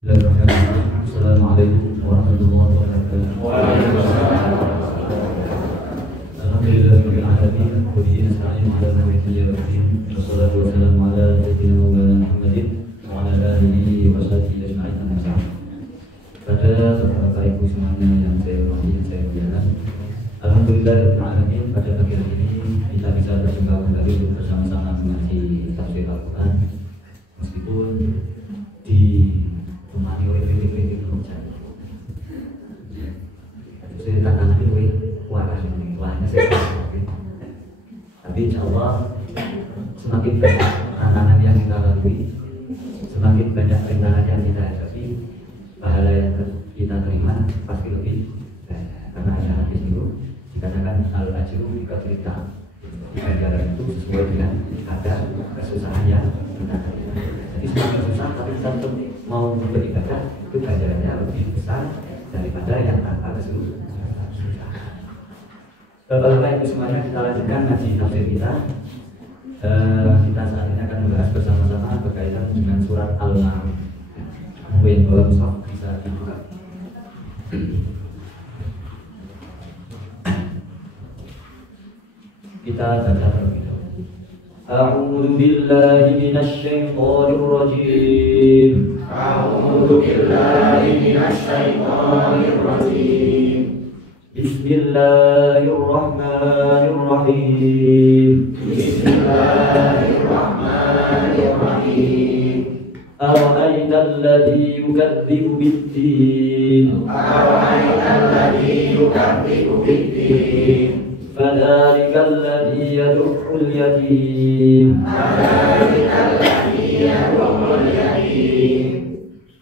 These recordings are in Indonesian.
Assalamualaikum warahmatullahi wabarakatuh. Alhamdulillahirabbil alamin. Puji nasta'inu ala nabiyyil karim. Wassalatu wassalamu ala sayyidina Maulana Muhammadin wa ala alihi wa sahbihi ajma'in. Pada Bapak Ibu semuanya yang saya hormati, yang saya muliakan, alhamdulillahirabbil alamin, pada pagi hari ini kita bisa berjumpa kembali untuk bersama-sama mengaji tafsir Al-Qur'an meskipun di temani oleh kritik-kritik hujan. Saya tangan itu waras ini, tapi insya Allah semakin banyak tantangan yang kita lalui, semakin banyak rintangan yang kita hadapi, pahala yang kita terima pasti lebih banyak. Karena ada hadis itu dikatakan al-ajru bikathrika, ganjaran itu sesuai dengan kadar kesusahan yang kita terima. Jadi semakin susah tapi kita tetap mau beribadah, itu ganjarannya lebih besar daripada yang tanpa kesusahan. Bapak-bapak Ibu semuanya, kita lanjutkan ngaji tafsir kita. Kita saat ini akan membahas bersama-sama berkaitan dengan surat Al-Ma'un. Mungkin kalau mushaf bisa dibuka. Kita baca terlebih dahulu. A'udzu billahi minasy syaithanir rajim. A'udzu billahi minasy syaithanir rajim. Bismillahirrahmanirrahim. Bismillahirrahmanirrahim. Ara'aital ladzi yukadzibu bid-din. Ara'aital ladzi yukadzibu bid-din. Fadzalika alladzi yad'ul yatim. Fadzalika alladzi yad'ul yatim.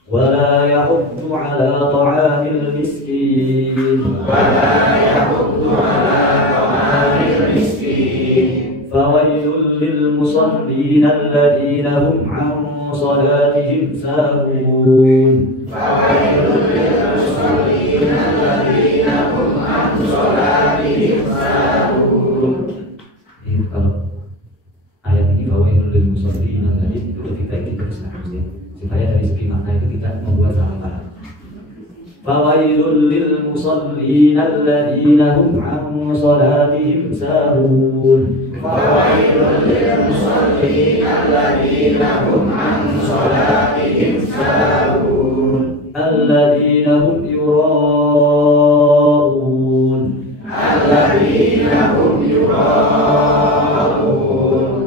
ولا يحض على طعام المسكين ولا يحض على طعام المسكين فويل للمصلين الذين هم عن صلاتهم ساهون فويل للمصلين الذين هم عن صلاتهم ساهون. Ini kalau ayat ini fawailul lil musallin itu lebih baik diteruskan supaya dari segi makna itu tidak membuat salah paham. Fawailul lil musallin alladzina hum an salatihim sahun. Fawailul lil musallin alladzina hum an salatihim sahun. Alladzina hum yura'un. Alladzina hum yura'un.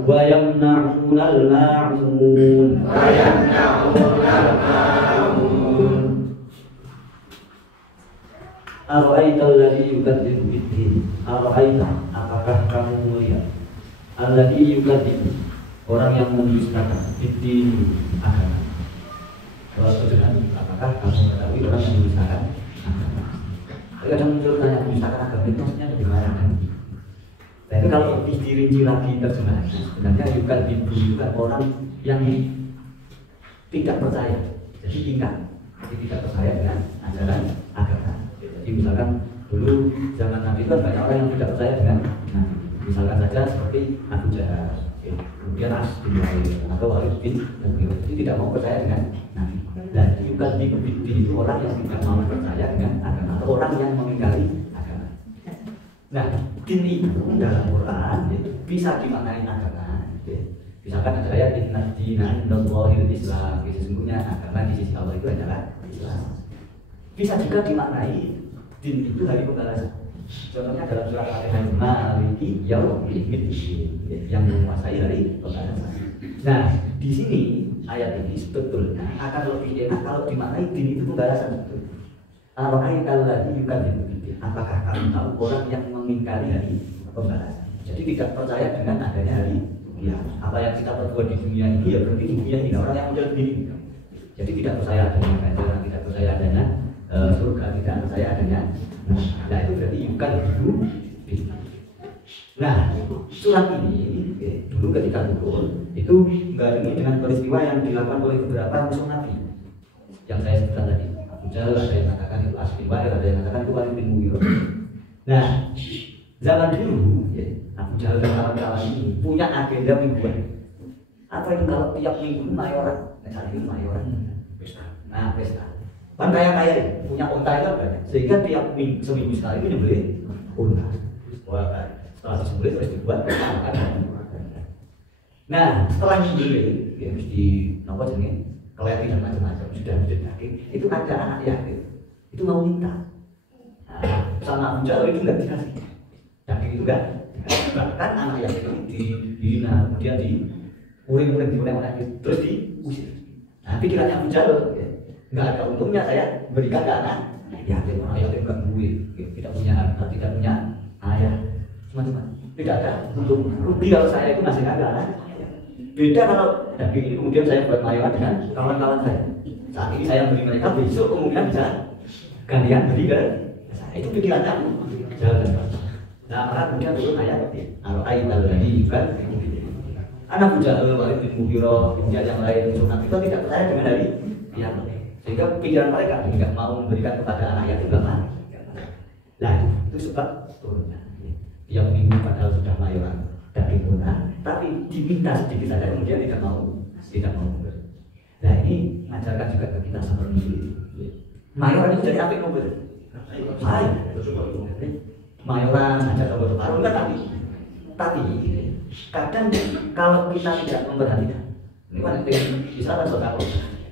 Wa yamna'una al-ma'un. Wa yamna'una al-ma'un. Ara'aita alladzi yukadzibu bid-din. Ara'aita, apakah kamu melihat alladzi yukadzibu, orang yang mendustakan bid-din, agama. Kalau saudara, apakah kamu mengetahui orang yang mendustakan agama? Kadang muncul tanya, mendustakan agama itu maksudnya bagaimana kan? Tapi kalau dirinci lagi terjemahannya, sebenarnya yukadzibu juga orang yang tidak percaya, jadi ingkar, jadi tidak percaya dengan ajaran agama. Jadi misalkan dulu zaman Nabi kan banyak orang yang tidak percaya dengan Nabi. Misalkan saja seperti Abu Jahal, kemudian As bin Wa'il atau Walid bin Mughirah, jadi tidak mau percaya dengan Nabi. Dan yukadzibu bid-din itu orang yang tidak mau percaya dengan agama atau orang yang mengingkari agama. Nah, din itu dalam Quran bisa dimaknai agama. Misalkan ada ayat inna dina indallahil Islam, sesungguhnya agama di sisi Allah itu adalah Islam. Bisa juga dimaknai din itu hari pembalasan. Contohnya dalam surat Al-Fatihah, Maliki Yaumiddin, yang menguasai hari pembalasan. Nah, di sini ayat ini sebetulnya akan lebih enak kalau dimaknai din itu pembalasan. Ara'aital ladzi yukadzibu bid-din. Apakah kamu tahu orang yang mengingkari hari pembalasan? Jadi tidak percaya dengan adanya hari kiamat. Apa yang kita perbuat di dunia ini ya berarti di dunia ini orang yang muncul begini. Jadi tidak percaya adanya ganjaran, tidak percaya adanya surga, tidak percaya adanya. Nah itu berarti yukadzibu bid-din. Nah surat ini dulu ketika turun itu barengi dengan peristiwa yang dilakukan oleh beberapa musuh Nabi yang saya sebutkan tadi. Ada yang mengatakan itu As bin Wa'il, ada yang mengatakan itu Walid bin Mughirah. Nah, zaman dulu ya, Abu Jahal dan kawan-kawan ini punya agenda mingguan. Apa itu kalau tiap minggu mayoran? Saat ini mayoran pesta. Nah, pesta. Kan kaya punya unta itu banyak. Sehingga tiap seminggu sekali itu nyembelih unta. Wah, setelah disembelih terus dibuat makan. Nah, setelah nyembelih, ya mesti nopo jenenge keleti dan macam-macam sudah daging. Itu ada anak yatim. Itu mau minta. Nah, sama Abu Jahal itu nggak dikasih. Daging itu enggak. Bahkan anak yatim dihina, kemudian uring-uring diulang-ulang terus diusir. Nah, pikirannya Abu Jahal, ya, nggak ada untungnya saya berikan ke anak yatim. Orang yatim nggak duit, tidak punya harta, tidak punya ayah, macam-macam. Tidak ada untung rugi kalau saya itu ngasih ke anak. Beda kalau daging ini kemudian saya buat mayoran dengan kawan-kawan saya. Saat ini saya beri mereka, besok kemudian bisa gantian beri ke saya. Itu pikirannya Abu Jahal. Nah, maka kemudian turun ayat al-ayat al-ladzi juga. Anak Abu Jahal, Walid bin Mughirah, kemudian yang lain sunat itu tidak percaya dengan hari kiamat. Sehingga pikiran mereka tidak mau memberikan kepada anak yatim juga. Nah, itu sebab turunnya. Yang minggu padahal sudah mayoran daging unta, tapi diminta sedikit saja kemudian tidak mau. Nah, ini mengajarkan juga ke kita seperti ini. Mayoran itu jadi apik mobil. Mayoran ada tombol separuh kan, tapi kadang kalau kita tidak memperhatikan, ini kan bisa kan sodako.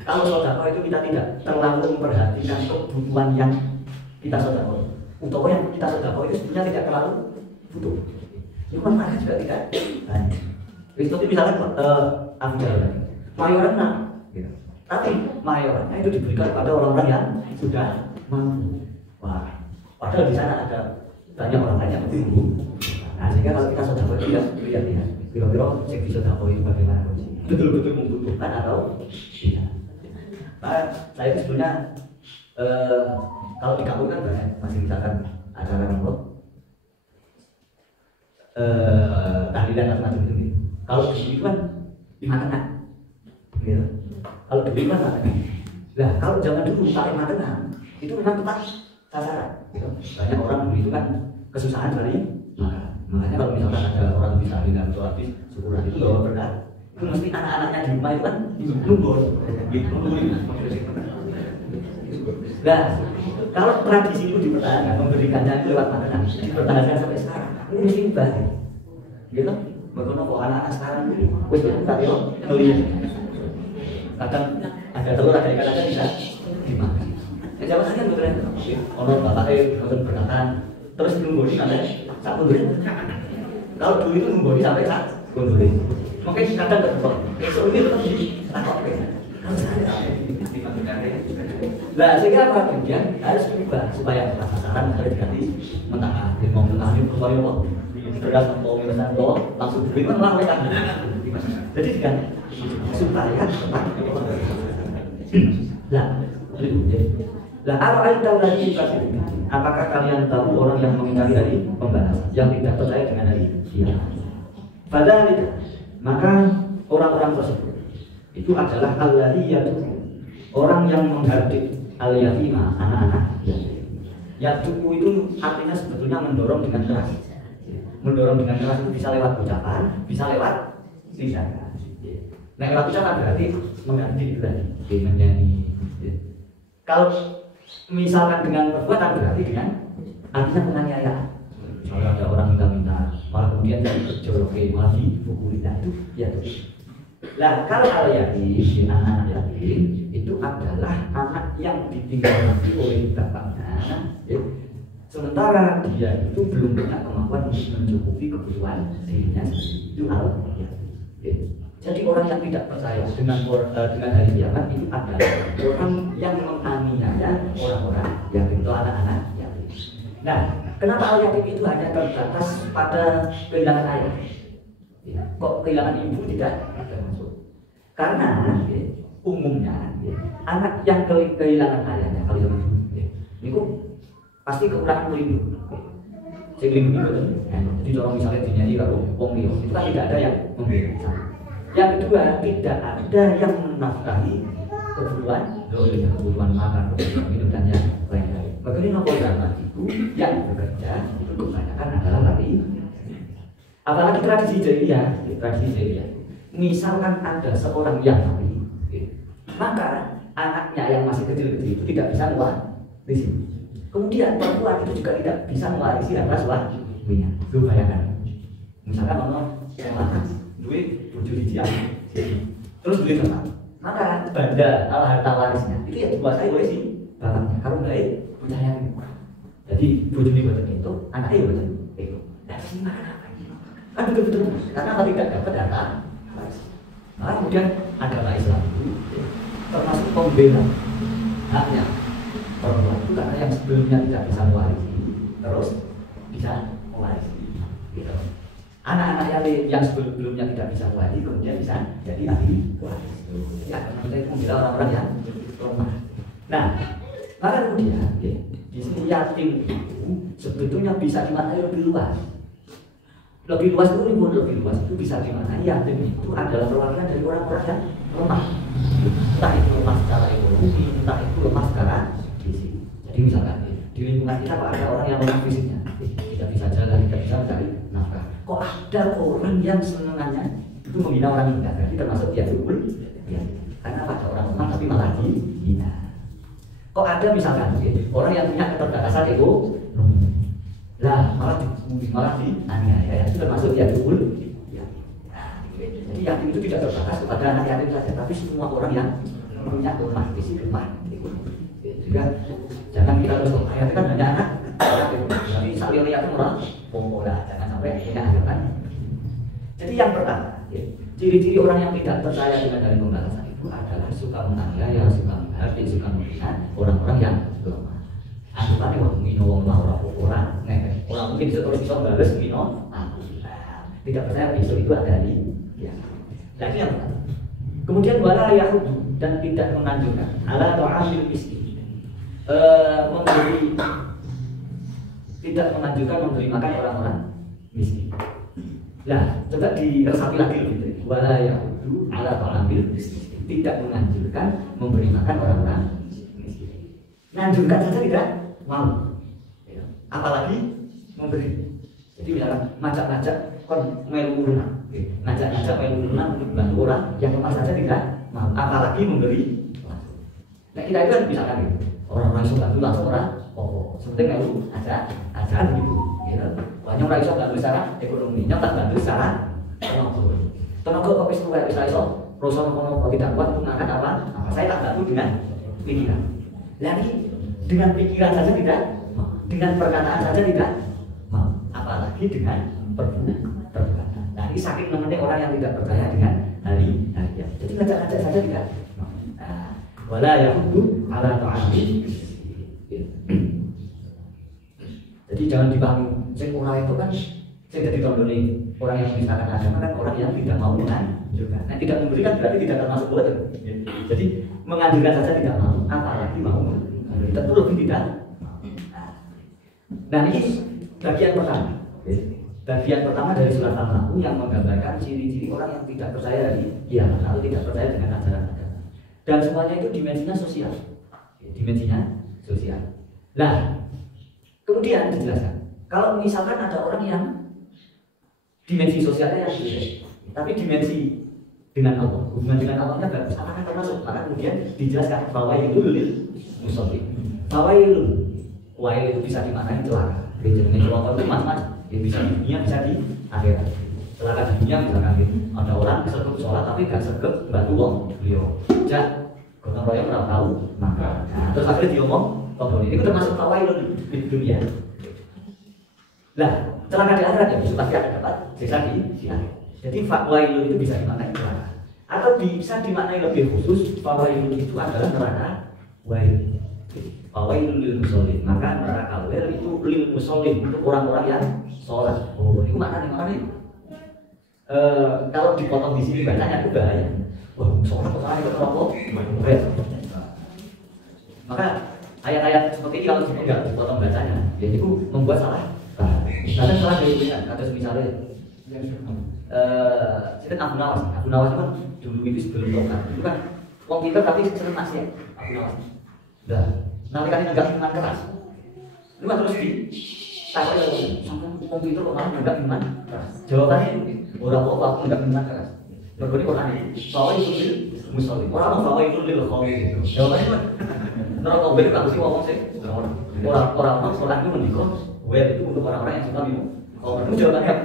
Kalau sodako itu kita tidak terlalu memperhatikan kebutuhan yang kita sodako. Untuk yang kita sodako itu sebenarnya tidak terlalu butuh. Itu kan mereka juga tidak banyak. Itu misalnya Abu Jahal, mayoran nah, gitu. Tapi mayorannya itu diberikan kepada orang-orang yang sudah mampu. Wah, padahal di sana ada banyak orang lain yang lebih mampu. Nah, sehingga kalau kita sodako itu ya lihat kira-kira yang disodako itu bagaimana kondisi, betul-betul membutuhkan atau tidak. Nah, saya sebetulnya kalau di kampung kan banyak masih misalkan acara apa tahlilan atau macam itu. Kalau di itu kan dimakan, gitu. Kalau di itu kan makan. Nah, kalau zaman dulu pakai makan itu memang tepat sasaran. Gitu. Banyak orang dulu itu kan kesusahan dari makan. Makanya kalau misalkan ada orang bisa tahlilan atau habis syukuran itu bawa berkah. Itu mesti anak-anaknya di rumah itu kan nunggu, gitu. Nah, kalau tradisi itu dipertahankan, memberikannya itu lewat makanan, dipertahankan sampai sekarang, ini mesti baik, gitu. Bagaimana kok anak-anak sekarang itu, wes itu karyo ngelihat, kadang ada telur ada ikan aja bisa dimakan. Yang zaman saya beneran, orang bapaknya nonton berkatan, terus nunggu di sana, satu dulu. Kalau dulu itu nunggu sampai saat dulu, mungkin kadang terbuka, besok ini tetap di takut kalau saya nah, sehingga apa kemudian harus berubah supaya sasaran harus diganti mentah mau mentahnya kembali kok beras mau minum kok langsung duit kan lah mereka jadi diganti supaya tetap lah apa itu lagi apakah kalian tahu orang yang mengingkari dari pembahasan yang tidak percaya dengan hari kiamat padahal itu maka orang-orang tersebut itu adalah alladzi yad'u orang yang menghardik al-yatima anak-anak yatim. Yad'u itu artinya sebetulnya mendorong dengan keras. Mendorong dengan keras itu bisa lewat ucapan, bisa lewat tindakan. Nah, lewat ucapan berarti menghardik itu tadi, menyanyi. Kalau misalkan dengan perbuatan berarti dengan artinya penganiayaan. Kalau ada orang minta-minta, malah kemudian jadi berjoroke, malah dipukuli, itu ya itu. Nah, kalau al-yatim, anak yatim itu adalah anak yang ditinggal mati oleh bapaknya, ya. Sementara dia itu belum punya kemampuan untuk mencukupi kebutuhan dirinya sendiri. Itu al-yatim. Ya. Jadi orang yang tidak percaya dengan hari kiamat itu adalah orang yang menganiaya orang-orang yatim atau anak-anak yatim. Nah, kenapa al-yatim itu hanya terbatas pada kehilangan ayah? Ya, kok kehilangan ibu tidak ada masuk? Karena ya, umumnya ya, anak yang kehilangan ayahnya kalau zaman dulu ya, itu pasti kekurangan pelindung. Saya melindungi betul. Jadi orang misalnya dinyanyi kalau wong liya itu kan tidak ada yang memberi. Yang kedua tidak ada yang menafkahi kebutuhan, kebutuhan makan, kebutuhan minum dan yang lain-lain. Bagaimana orang itu yang bekerja itu kebanyakan adalah laki. Apalagi tradisi jahiliyah, misalkan ada seorang yang mati, maka anaknya yang masih kecil-kecil itu tidak bisa mewarisi. Kemudian perempuan itu juga tidak bisa mewarisi harta suaminya. Itu bayangkan. Misalkan ono yang lanang duit bojo hiji terus duit sama. Maka benda harta warisnya itu yang dikuasai oleh si bapaknya. Kalau enggak punya yang jadi bojo itu anaknya bojo itu. Dan sini makan apa? Kan betul-betul karena kalau tidak dapat harta waris. Maka kemudian agama Islam itu termasuk pembela haknya perempuan itu karena yang sebelumnya tidak bisa mewarisi terus bisa mewarisi gitu. Anak-anak yang sebelumnya tidak bisa mewarisi kemudian bisa jadi ahli waris. Ya, kita itu membela orang-orang yang lemah. Nah, maka kemudian ya, di sini yatim itu sebetulnya bisa dimaknai lebih luas. Lebih luas itu lebih luas itu bisa dimaknai yatim itu adalah perwakilan dari orang-orang yang lemah. Entah itu lemah secara ekonomi, entah itu lemah secara fisik. Jadi misalkan di lingkungan kita kok ada orang yang lemah fisiknya, tidak bisa jalan, tidak bisa mencari nafkah. Kok ada orang yang senengannya itu menghina orang hina, berarti termasuk dia dulu. Ya. Karena pada orang lemah tapi malah dihina. Kok ada misalkan orang yang punya keterbatasan ekonomi, lah malah dianiaya, itu termasuk dia dulu. Jadi yatim itu tidak terbatas kepada anak yatim saja, tapi semua orang yang punya lemah fisik, lemah ekonomi. Sehingga jangan kita terus yatim kan hanya anak yatim, tapi saling yatim orang pokoknya jangan sampai punya anggapan. Jadi yang pertama, ciri-ciri orang yang tidak percaya dengan dari pembatasan itu adalah suka menganiaya, suka menghati, suka menghina orang-orang yang lemah. Anggapannya wah mungkin orang lemah orang mungkin bisa balas mino aku. Tidak percaya besok itu ada di ya. Nah itu yang pertama. Kemudian wala yahudu dan tidak menganjurkan ala ta'amil miskin. Tidak menganjurkan memberi makan orang-orang miskin. Nah, coba diresapi lagi gitu. Wala yahudu ala ta'amil miskin. Tidak menganjurkan memberi makan orang-orang miskin. Menganjurkan saja tidak mau. Apalagi memberi. Jadi misalkan ngajak-ngajak kon melu lunan, ngajak-ngajak melu lunan untuk bantu orang yang lemah saja tidak mau, apalagi memberi. Nah kita itu kan misalkan orang langsung bantu langsung orang, sepenting melu ajak gitu. Banyak orang iso bantu secara ekonomi, tak bantu secara tenaga kok wis luwih wis iso, rasa kono kok tidak kuat untuk ngangkat apa? Saya tak bantu dengan pikiran. Lagi dengan pikiran saja tidak, dengan perkataan saja tidak mau, apalagi dengan perbuatan. Nah ini saking nemenin orang yang tidak percaya dengan hal ini. Jadi ngajak-ngajak saja tidak. Nah, wala yahudu ala ta'amil. Jadi jangan dipahami sing ora itu kan sing dadi tandane orang yang menistakan agama kan orang yang tidak mau menganjurkan. Nah tidak memberikan berarti tidak termasuk boleh. Jadi menganjurkan saja tidak mau, apalagi mau tentu lebih tidak. Nah ini bagian pertama. Bagian pertama dari surat Al-Mulk yang menggambarkan ciri-ciri orang yang tidak percaya dari kiamat atau tidak percaya dengan ajaran agama. Dan semuanya itu dimensinya sosial. Dimensinya sosial. Nah, kemudian dijelaskan, kalau misalkan ada orang yang dimensi sosialnya yang berbeda, tapi dimensi dengan Allah, hubungan dengan Allahnya bagus, akan termasuk. Maka kemudian dijelaskan fawailul lil musallin. Fawailul, wail itu bisa dimaknai celaka. Jadi celaka itu macam-macam. Ya bisa di dunia, bisa di akhirat. Celaka di dunia misalkan ada orang sregep sholat tapi gak sregep bantu wong beliau. Jak, gotong royong ora tahu. Nah, terus akhirnya diomong, tombol ini termasuk fawailun di dunia. Lah, celaka di akhirat ya pasti akan dapat siksa di akhirat. Jadi fawailun itu bisa dimaknai celaka. Atau bisa dimaknai lebih khusus, fawailun itu adalah neraka wail. Fawailul lil musallin, maka neraka wail itu lil musallin untuk orang-orang yang sholat. Itu maknanya kalau dipotong di sini bacanya itu bahaya. Wah, sholat kok salah itu apa? Maka ayat-ayat seperti ini kalau tidak dipotong bacanya, ya itu membuat salah. Karena salah dari punya kata misalnya, kita Abu Nawas kan dulu itu sebelum tobat itu kan wong pinter tapi sering maksiat. Abu Nawas. Nah, nanti kan juga minuman keras. Lu kan terus di takut sampai komputer kok malah enggak minuman keras. Jawabannya orang kok aku enggak minuman keras. Mergo Quran iki fawaidul musholli. Ora mau fawaidul lil khawi. Jawabane kan neraka kabeh kan mesti ngomong sih. Orang sholat itu mendikon, itu untuk orang-orang yang suka minum. Kalau itu jawabannya,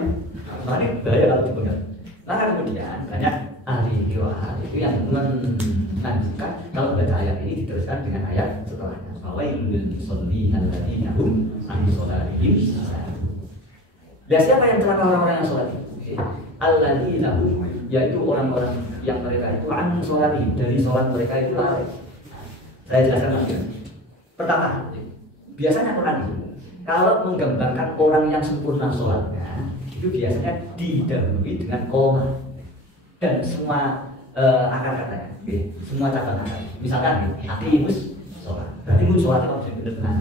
makanya bahaya kalau dipegang. Maka kemudian banyak ahli qiraat itu yang menanjukkan kalau baca ayat ini diteruskan dengan ayat setelahnya. Fawailul lil alladzina hum an sholatihim sahun. Dan siapa yang celaka orang-orang yang sholat? Alladzina hum, yaitu orang-orang yang mereka itu an sholatihim, dari sholat mereka itu lalai. Saya jelaskan lagi. Pertama, biasanya Quran itu kalau menggambarkan orang yang sempurna sholatnya itu biasanya didahului dengan koma dan semua akar katanya, semua cabang akar. Misalkan aqimus sholat, berarti mun sholatnya harus benar.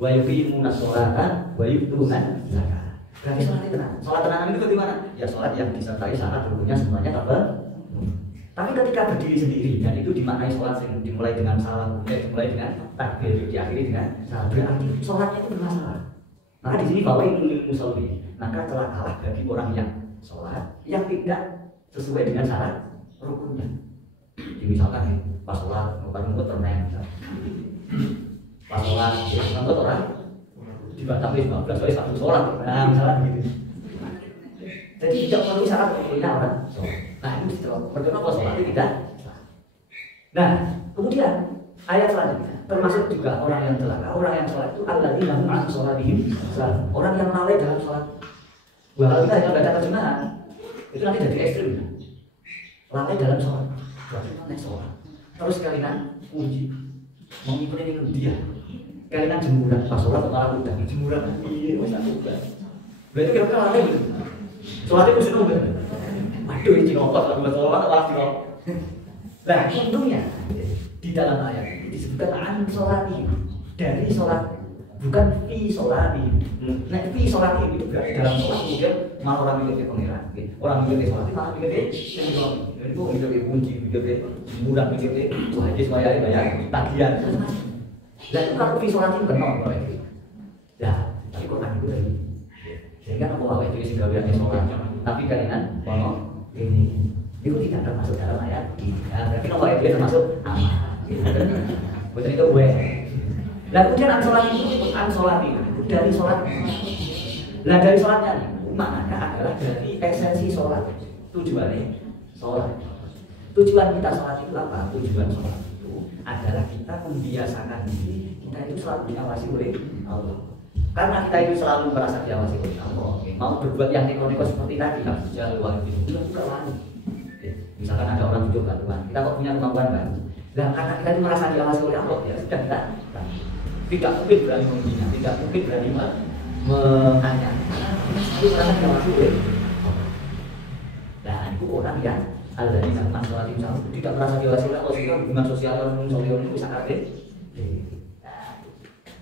Wa yuqimuna sholata wa yu'tuna zakat. Berarti sholatnya tenang. Sholat tenang itu bagaimana? Ya sholat yang disertai syarat rukunnya semuanya apa? Tapi ketika berdiri sendiri dan itu dimaknai sholat yang dimulai dengan salam, dimulai dengan takbir, diakhiri dengan salam, berarti sholatnya itu bermasalah. Maka di sini fawailul lil musholli, maka celakalah bagi orang yang sholat yang tidak sesuai dengan syarat rukunnya. Jadi misalkan pas sholat ngumpet termen, pas sholat ngumpet orang dibatasi 15 kali satu sholat, nah misalnya gitu. Jadi tidak perlu syarat rukunnya orang sholat. Nah itu kenapa sholat tidak? Nah kemudian ayat selanjutnya termasuk juga orang yang celaka, orang yang sholat itu alladzina hum an sholatihim sahun, orang yang lalai dalam sholat. Wah kalau kita hanya baca terjemahan itu nanti jadi ekstrim. Lalai dalam sholat, berarti lalai sholat. Terus kalian puji, mengikuti dia. Kalian jemuran pas sholat malah udah jemuran, iya masa udah. Berarti kira-kira lalai gitu. Sholatnya mesti nunggu. Waduh ini cinokot, buat sholat malah cinokot. Nah untungnya di dalam ayat ini disebutkan an sholati, dari sholat, bukan fi sholati. Nah fi sholati itu berarti dalam sholat kemudian malah orang mikir pengiran, orang mikir sholat malah mikir sholat. Jadi itu mikir kunci, mikir mudah, mikir wajib semuanya bayar tagihan. Dan itu kalau fi sholati benar kalau itu. Nah tapi Quran itu lagi. Sehingga aku bawa itu sehingga sholat. Tapi kalian kalau ini itu tidak termasuk dalam ayat ini. Nah, berarti kalau ayat dia termasuk amal. Betul itu gue. Dan kemudian an-sholat itu an-sholat itu dari sholat. Nah dari sholatnya maknanya adalah dari esensi sholat. Tujuannya sholat. Tujuan kita sholat itu apa? Tujuan sholat itu adalah kita membiasakan diri kita itu selalu diawasi oleh Allah. Karena kita itu selalu merasa diawasi oleh Allah. Mau berbuat yang neko-neko seperti tadi, harus jalan itu juga lalu. Misalkan ada orang butuh bantuan, kita kok punya kemampuan kan? Nah karena kita itu merasa diawasi oleh Allah, ya sudah kita tidak mungkin berani menghina, tidak mungkin berani menanya. Itu merasa diawasi oleh Allah. Nah itu orang yang alladzina hum an sholatihim sahun tidak merasa diawasi oleh Allah, sehingga hubungan sosial itu bisa aktif.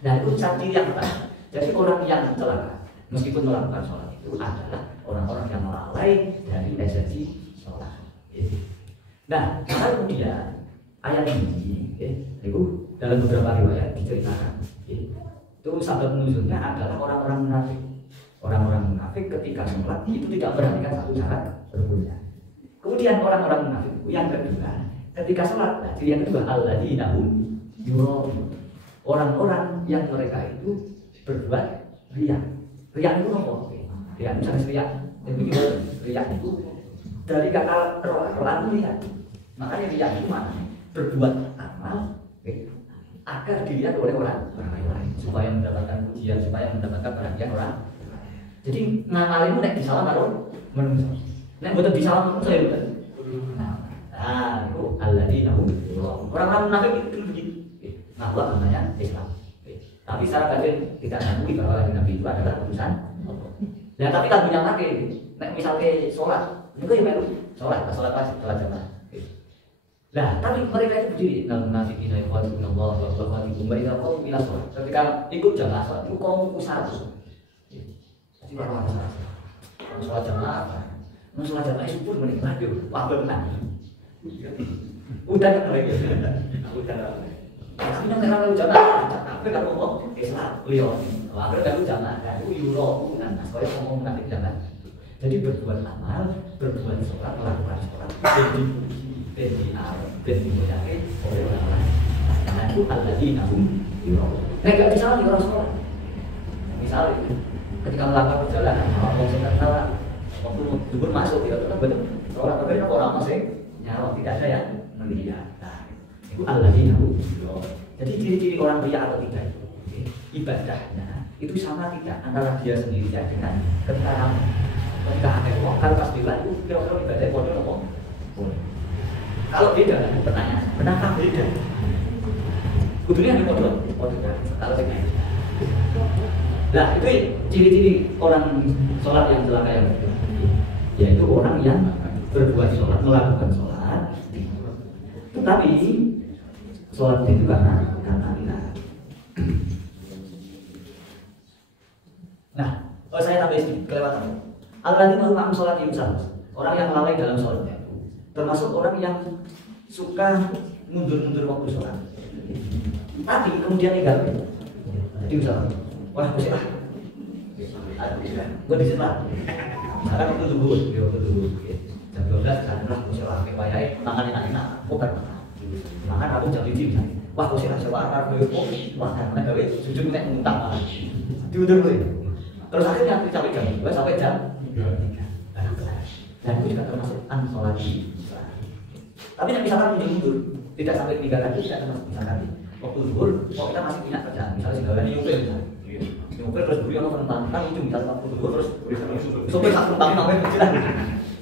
Nah itu ciri yang pertama. Jadi orang yang celaka meskipun melakukan sholat itu adalah orang-orang yang lalai dari esensi sholat. Nah, kemudian ayat ini, itu dalam beberapa riwayat diceritakan, itu sabab nuzulnya adalah orang-orang munafik. Orang-orang munafik ketika sholat itu tidak perhatikan satu syarat rukunnya. Kemudian orang-orang munafik yang kedua, ketika sholat, yang kedua alladzina hum yura'un, orang-orang yang mereka itu berbuat riya. Riya itu apa? Riya misalnya riya itu dari kata ro'an lihat. Makanya riya itu mana? Berbuat amal agar dilihat oleh orang lain supaya mendapatkan pujian, supaya mendapatkan perhatian orang. Jadi ngamalinmu nek disalam karo menungso. Nek mboten disalam menungso ya mboten. Nah, itu alladzina hum orang-orang munafik itu begitu. Ngaku namanya Islam. Tapi secara batin tidak mengakui bahwa Nabi itu adalah utusan Allah. Nah, tapi kan punya lagi, nek misalnya sholat, itu ya melu sholat wajib, sholat jamaah. Nah, tapi mereka itu berdiri, namun nasib ini Allah wa wafatihum mereka kau bila sholat. Ketika ikut jamaah sholat, itu kau usah. Jadi orang sholat, sholat jamaah apa? Sholat jamaah itu pun menikmati, wah benar. Udah kan lagi, udah. Tapi yang kenal jamaah, tapi kalau ngomong Islam, lihat. Akhirnya kalau jamaah, itu euro, kan? Soalnya ngomong nanti jamaah. Jadi berbuat amal, berbuat sholat, melakukan sholat, dan dipuji, dan diarep, dan dimuliakan oleh orang lain. Nah itu alladzina hum yu'minun. Nah nggak bisa lagi orang sholat. Misalnya ketika melakukan perjalanan, orang sedang salah, waktu dubur masuk ya tetap betul. Sholat tapi orang masih nyawa tidak ada yang melihat. Nah itu alladzina hum yu'minun. Jadi ciri-ciri orang riya atau tidak itu ibadahnya itu sama tidak antara dia sendiri dengan ketika ada uang. Kalau pas bilang itu kira-kira ibadah bodoh apa? Boleh. Kalau beda, pertanyaan, benarkah beda? Kudunya ada bodoh, kalau tidak. Nah itu ciri-ciri orang sholat yang celaka yang betul, yaitu orang yang berbuat sholat, melakukan sholat, tetapi sholat itu karena kita. Nah, saya tambah sedikit kelewatan. Alladzina hum an sholatihim sahun. Orang yang lalai dalam sholatnya, termasuk orang yang suka mundur-mundur waktu sholat. Tapi kemudian tinggal. Jadi misalnya, wah gue sih gue di sini lah. Sekarang itu tunggu, jam 12 janganlah gue sholat. Kayak makan enak-enak, bukan makan aku jam 7 misalnya. Wah gue sih sholat aku, wah karena gawe sujud nek ngutang malah. Diudur gue. Terus akhirnya sampai jam 2 sampai jam 3. Dan itu juga termasuk an-sholati. Tapi yang misalkan mundur, tidak sampai 3 kali tidak termasuk misalkan waktu zuhur, kok kita masih punya kerjaan, misalnya segala nyupir nyupir terus buri sama penumpang, kan itu misalnya waktu zuhur terus supir sak penumpang namanya berjalan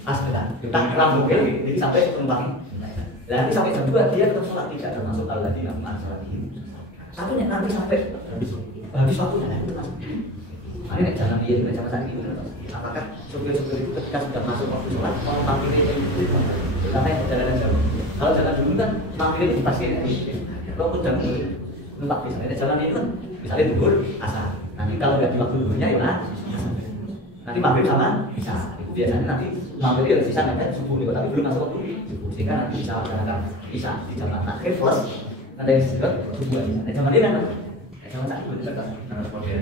asal kita rambutnya jadi sampai penumpang. Dan nanti sampai jam 2 dia tetap sholat tidak termasuk alladzina hum an sholatihim. Tapi nanti sampai habis waktunya itu termasuk. Ini jangan dia juga sama saat itu. Apakah supir-supir itu ketika sudah masuk waktu sholat mau mampir itu karena yang perjalanan jauh. Kalau jalan dulu kan mampir itu pasti kalau udah numpak misalnya jalan itu kan misalnya duhur asar. Nanti kalau nggak di waktu duhurnya ya nanti mampir sama bisa. Biasanya nanti mampir itu bisa nanti subuh nih, tapi belum masuk waktu subuh sehingga nanti bisa melaksanakan bisa di jam akhir plus nanti juga subuh aja. Nah zaman ini kan zaman saat itu kan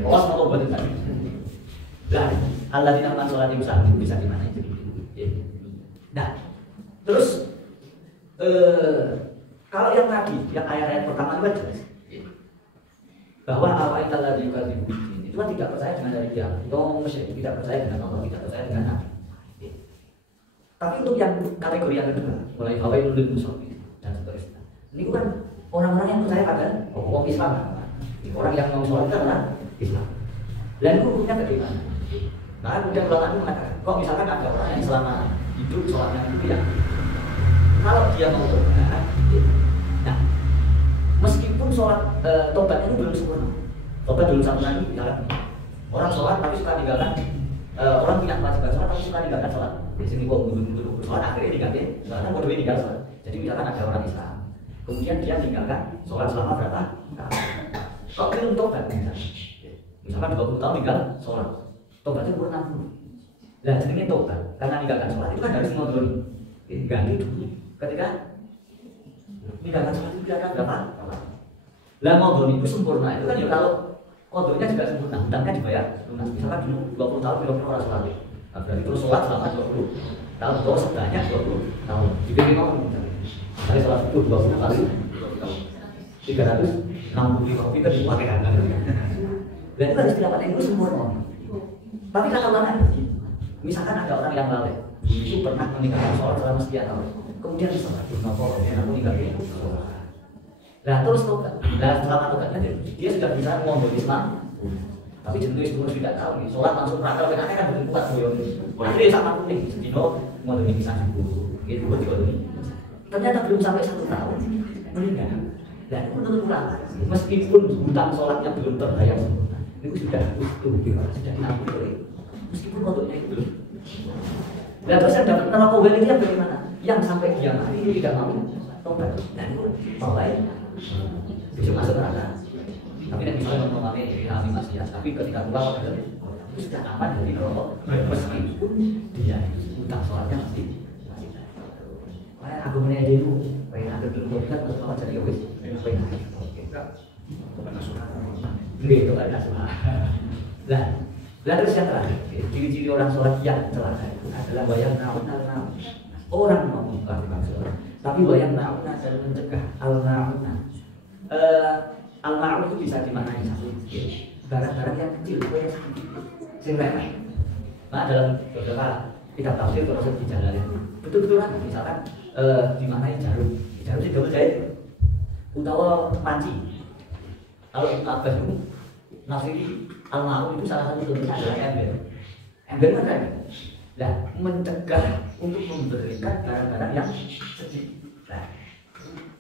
awas mau buat itu. Nah, alladzina hum an sholatihim sahun bisa di mana itu? Nah, terus kalau yang tadi, yang ayat-ayat pertama itu kan jelas bahwa apa yang telah diucapkan itu kan tidak percaya dengan dari dia, tidak percaya dengan Allah, tidak percaya dengan Nabi. Tapi untuk yang kategori yang kedua, mulai fawailul lil musallin dan seterusnya, ini kan orang-orang yang percaya pada hukum Islam, orang yang mau sholat adalah Islam. Dan hukumnya bagaimana? Nah, kemudian ulama itu mengatakan, kok misalkan ada orang yang selama hidup sholatnya itu ya, kalau dia mau tobat, nah, meskipun sholat tobatnya itu belum sempurna, tobat belum sempurna itu misalkan orang sholat tapi suka tinggalkan, orang punya kewajiban sholat tapi suka tinggalkan sholat. Di sini gua mundur sholat akhirnya diganti, misalkan mau dua tinggal sholat. Jadi misalkan ada orang Islam, kemudian dia tinggalkan sholat selama berapa? Kok belum tobat misalkan 20 tahun tinggal sholat. Tobatnya umur 60. Nah, jadinya tobat karena meninggalkan sholat itu kan harus ngobrol ganti dulu. Ketika meninggalkan sholat itu ada berapa? Lah ngobrol itu sempurna itu kan ya kalau ngobrolnya juga sempurna, hutang kan dibayar lunas. Misalkan dulu 20 tahun belum pernah sholat, nah, berarti terus sholat selama 20 tahun, terus sebanyak 20 tahun. Dipikir mau kali sholat itu 20 kali 365 kita dipakai kan? Dan itu harus didapatkan itu sempurna. Tapi kata ulama begini, misalkan ada orang yang lalai, itu pernah meninggalkan sholat selama sekian tahun, kemudian sholat kenapa dia meninggalkan sholat. Nah terus tobat, nah selama tobatnya dia sudah bisa ngomong Islam, tapi jentuh itu tidak tahu nih, sholat langsung praktek karena kan betul kuat boyon. Akhirnya sama kuning, dino ngomong bisa dulu, gitu betul ini. Ternyata belum sampai 1 tahun meninggal. Dan itu menurut ulama, meskipun hutang sholatnya belum terbayar sempurna, itu sudah diampuni. Meskipun kodoknya itu belum. Dan terus yang dapat nama kobel itu yang bagaimana? Yang sampai dia mati itu tidak mau tobat. Dan itu lain bisa masuk neraka. Tapi nanti misalnya memahami diri kami masih ya. Tapi ketika keluar itu sudah aman dari rokok. Meskipun dia hutang sholatnya masih ada. Kayak aku menanya dia itu, pengen ada belum kan kalau jadi wis. Gitu kan asuhan. Lah, Lalu yang terakhir, ciri-ciri orang sholat yang celaka adalah wayang nauna. Orang mau melakukan sholat, tapi wayang nauna adalah mencegah al-nauna. Al-naun itu bisa dimaknai satu barang-barang yang kecil, yang sedikit, remeh. Nah dalam beberapa kitab tafsir kalau saya dijalani, betul-betul kan, misalkan dimaknai jarum sih double jahit, utawa panci. Kalau Ibnu Abbas itu nafsiri al-ma'ruf itu salah satu bentuknya adalah ember. Ember mana? Nah, mencegah untuk memberikan barang-barang yang sedikit. Nah,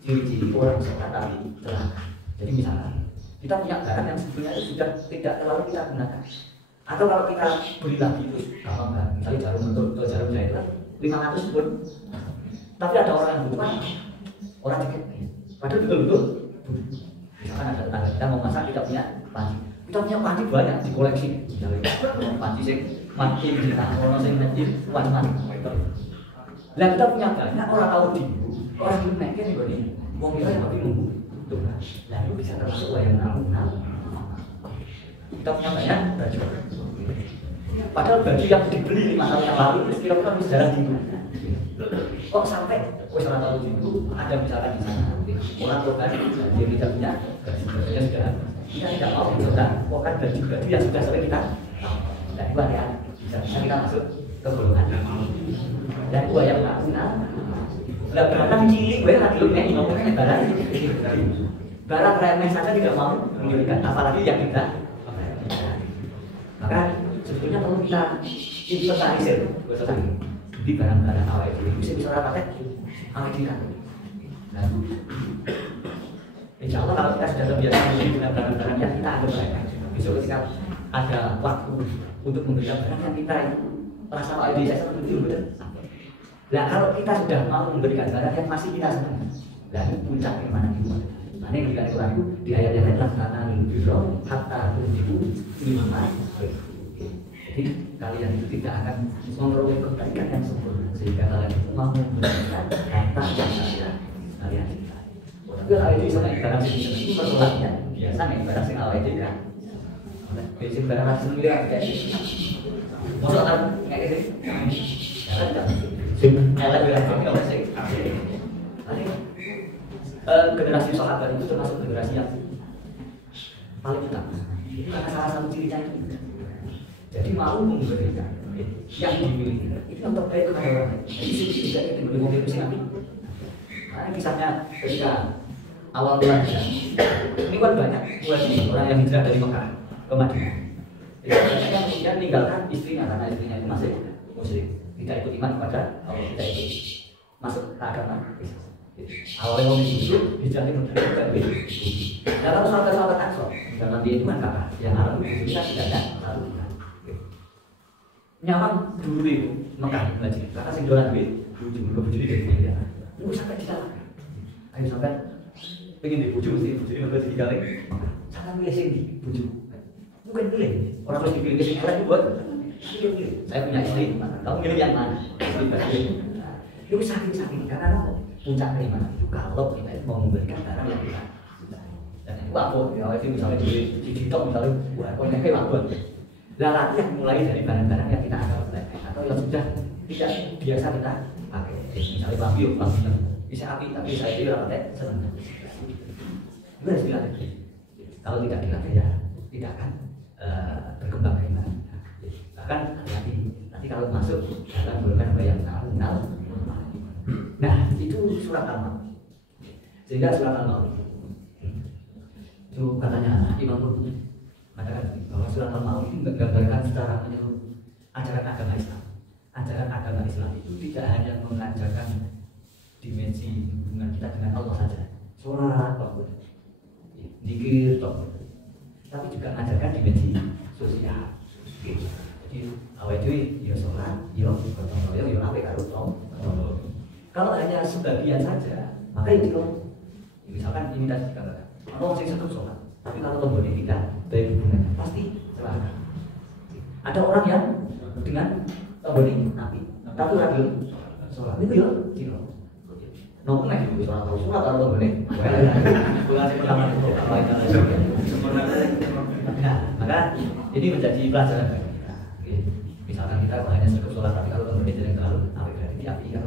ciri-ciri orang sholat tapi celaka. Jadi misalnya kita punya barang yang sebetulnya itu sudah tidak terlalu kita gunakan. Atau kalau kita beli lagi itu gampang banget. Misalnya jarum untuk jarum jahit itu 500 pun. Tapi ada orang yang butuh orang dikit. Padahal betul-betul. Misalkan ada tetangga kita mau masak tidak punya panci. Kita punya panci banyak di koleksi. Misalnya panci sing makin kita ono sing makin wan-wan. Lah kita punya banyak orang tahu di orang yang naiknya nih gini. Wong kita yang nunggu. Tuh. Lah itu bisa termasuk wayang nauna. Kita punya banyak baju. Padahal baju yang dibeli 5 tahun yang lalu itu kira-kira bisa jalan di mana. Kok sampai wis ora tahu itu ada misalkan di sana orang korban dia tidak punya bajunya sudah kita tidak mau kita bukan baju-baju yang sudah sering kita dan itu ya bisa kita masuk ke golongan dan itu yang nauna. Lah barang cilik gue lagi lu nek ngomongnya barang remeh saja tidak mau memberikan apalagi yang kita. Maka sebetulnya perlu kita inventarisir di barang-barang awal itu bisa pakai awal kita. Nah, insya Allah kalau kita sudah terbiasa menggunakan barang-barang yang kita anggap remeh, besok ketika ada waktu untuk memberikan barang yang kita merasa awal itu saya seperti itu betul. Nah kalau kita sudah mau memberikan barang yang masih kita senang, nah itu puncak gimana gitu. Nah ini dikatakan Quran itu di ayat yang lain karena biro hatta itu lima. Jadi kalian itu tidak akan memperoleh kebaikan yang sempurna sehingga kalian itu mau memberikan harta yang kalian cintai. Tapi kalau itu sama barang itu persoalannya biasa nih barang sing awal itu kan. Basic barang hasil miliar kayak gitu. Masuk kan kayak gitu. Generasi sahabat itu termasuk generasi yang paling utama. Itu karena salah satu cirinya itu. Jadi mau memberikan yang dimiliki itu yang terbaik kepada orang lain. Jadi tidak itu boleh mobil mesin api. Karena kisahnya ketika awal belajar, ini kan banyak orang yang hijrah dari Mekah ke Madinah. Jadi banyak yang kemudian meninggalkan istrinya karena istrinya itu masih musyrik, tidak ikut iman kepada Allah, tidak ikut masuk ke agama Islam. Awalnya mau itu hijrah itu juga begitu. Dalam sahabat-sahabat Ansor, dalam dia itu kan kakak yang Arab itu kita tidak ada satu. Nyawang dulu itu Mekah belajar, karena sing dolan duit, bujur dari dia. Lu sampai disalahkan. Ayo sampai pengen dibujuk sih, bujur mereka ditinggalin. Sangat milih sing di bujuk. Bukan milih, orang harus dipilih sing elek buat. Saya punya istri, kamu milih yang mana? Itu saking karena puncak keimanan itu kalau kita mau memberikan barang yang kita dan itu aku ya itu misalnya di TikTok misalnya wah kok kayak waktu lah yang mulai dari barang-barang yang kita anggap remeh atau yang sudah tidak biasa kita pakai misalnya lampu yang bisa api tapi saya itu orang teh senang itu harus dilatih kalau tidak dilatih ya tidak akan berkembang keimanan bahkan nanti kalau masuk dalam golongan yang nasional. Nah itu surat Al-Maun. Sehingga surat Al-Maun itu katanya Imam Qurtubi mengatakan bahwa surat Al-Maun itu menggambarkan secara menyeluruh ajaran agama Islam. Ajaran agama Islam itu tidak hanya mengajarkan dimensi hubungan kita dengan Allah saja, sholat, zikir, tapi juga mengajarkan dimensi sosial. Jadi awal itu ya sholat, ya gotong royong, ya ape karo kalau hanya sebagian saja, maka itu misalkan ini tadi dikatakan, kalau saya satu sholat, tapi kalau tombol ini tidak baik hubungannya, pasti celaka. Ada orang yang dengan tombol ini tapi radio sholat itu ya, ciro. Nongol nih, sholat tahu sholat atau tombol ini, bukan pertama itu apa itu. Nah, maka ini menjadi pelajaran. kita hanya cukup sholat, tapi kalau tambah yang terlalu apik berarti api kan.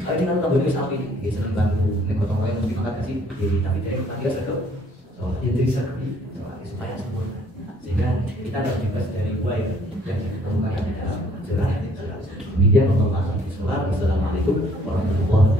Kalau ini kalau tambah sapi, dia senang bantu menggotong lain mesti makan kasih jadi tapi dia dia sedot. Sholat jadi sakti, sholat supaya sempurna. Sehingga kita harus bebas dari dua yang ditemukan di dalam jelas. Demikian untuk masuk di sholat. Wassalamualaikum warahmatullahi wabarakatuh.